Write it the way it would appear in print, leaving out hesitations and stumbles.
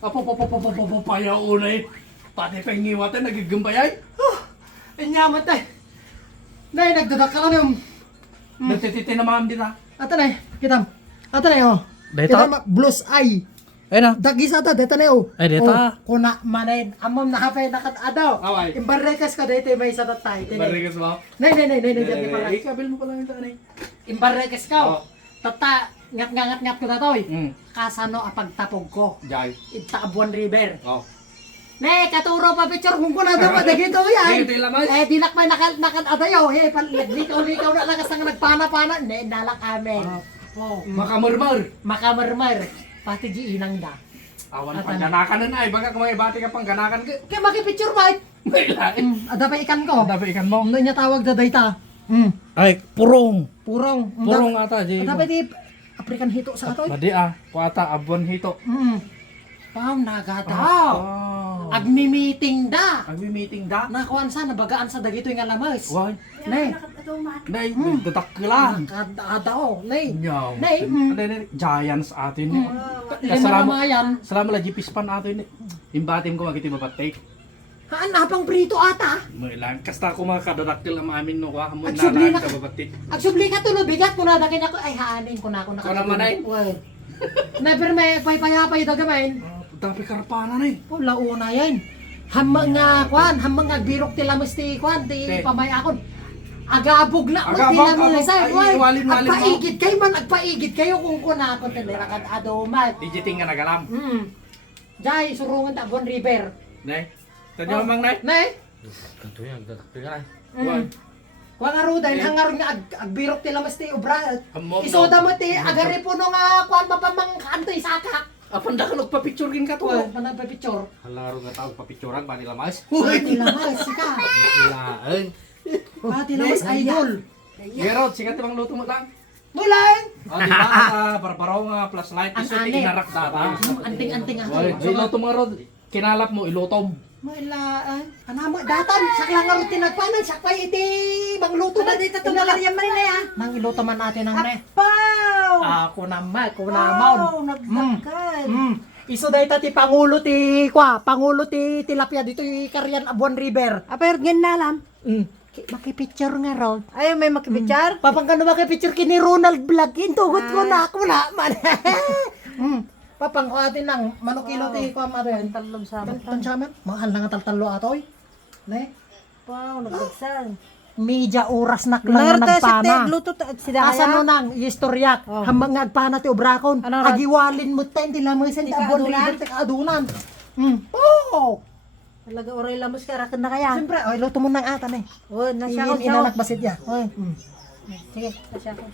Payaw unay. Pati pengiwatan nagigimbayay. Inyamat ay. Nay, nagdadak ka lang yung... Natititi na ma'am din ha. Ata na kitam. Ata na oh. Deta? Kitam, blues eye. Ayun na. Dagis ata, deta na oh. Ay, deta. Kuna manayin, amam na hapay nakatadaw. Away. Imbarrekas ka dito may sa tatay. Barigas mo? Nay, dyan pala. Ikabil mo pala yung tanay. Imbarrekas ka. Oo. Tata, ngat ko na to eh. Mm. Kasano apagtapog ko. Jai. Ita Abuan River. Oh. Ne, katuro pa picture kung kuna daw dagito yan. Dito Lamis. Dilak may nakadayo. Likaw na lakas nga nagpana-pana. Ne, nalak amin. Oh. Makamurmur. Pati di inang da. Awan pangganakan na ay. Baka kumay bati ka pangganakan ka. Kaya makipicture ba? May lain. Ada pa ikan ko. Dapat ikan mo. Ano niya tawag da dayta? Ay, purong. Purong. Purong ata. Ada pa di African hito sa ato. Madi kuata abuan hito. Pam nagadaw. Agmi-meeting da. Agmi-meeting da. Nakuan sa nabagaan sa dagito nga Lamis. Why? Ne. Nay, dadak ka lang. Nakadaw. Ne. Nyaw. Nay. Giants atin. Kasalamat. Salamat lagi pispan atin. Imbatim ko magiti mabatik. Haan napang prito ata. May lang. Kasta ko mga kadadaktil ang amin no kwa. Mo Agsubli na na- ka babatik. Agsubli ka tulo bigat ko na dakin ako ay haanin ko na ako Ko naman ay. Never may paypayapay dagamain. Dapat karpana na eh. Oh, launa yan. Hamang nga kwan, hamang nga birok ti Lamis ti kwan, ti Okay. pamay akon. Agabog na Agabog, ti Lamis ay, ay. walin mo. Agpaigid kayo kung kuna akon tindera kad adomat. Digiting nga nagalam. Jay surungan ta Abuan River. Nay. Tanyo mang nay. Nay. Kanto yan, dadaktil ka na. Why? Wa nga ro dahil hangar nga agbirok ti Lamis ti ubra. Hamog. Isoda mo ti agari puno nga kwan mapamang kantoy sakak. Apan da ka nagpa-picture gin ka to. Wa panang picture. Halaro nga tao pa-picturean ba nila mas? Pati Lamis ka. Ilaan. Pati Lamis idol. Gerald, sikat ibang luto mo lang. Mulan. Di ba? Barbaro nga plus light. Ang Iso ti anit. inarak data. Anting-anting ako. Why? Di luto mo rod. Kinalap mo, ilutom. Mailaan. Ano mo, datan, saklang nga rutin nagpanan, sakpay iti, bang luto na dito ito malaryan man na yan. Nang iluto man natin ang ne. Apaw! Ako naman, kunamon. Nagdakal. Iso dahi ti Pangulo ti, Pangulo ti tilapia dito yung Karyan Abuan River. Apay, ginalam. Makipicture nga Rod. Ayaw may makipicture. Papang kano makipicture kini Ronald vlog, intugot ko na ako na man. Papang ko atin lang, manukilo ti ko amarin. Talom sa amin. Tansaman, mahal na nga taltalo atoy. Ne? Apaw, nagdakal. Media oras na lang Narta si nagpana. Tegluto si Daya. Asa no nang istoryak, Oh. hamang nagpana ti obrakon, Ano, Rod? agiwalin mo ten ti Lamisan ti Ti Abuan kaadunan? River ti kaadunan. Oh! Talaga oray lamos ka, rakan na kaya. Siyempre, luto mo nang atan eh. Oh, nasya ko. Inanak basit ya. Oy, Sige. nasya ko.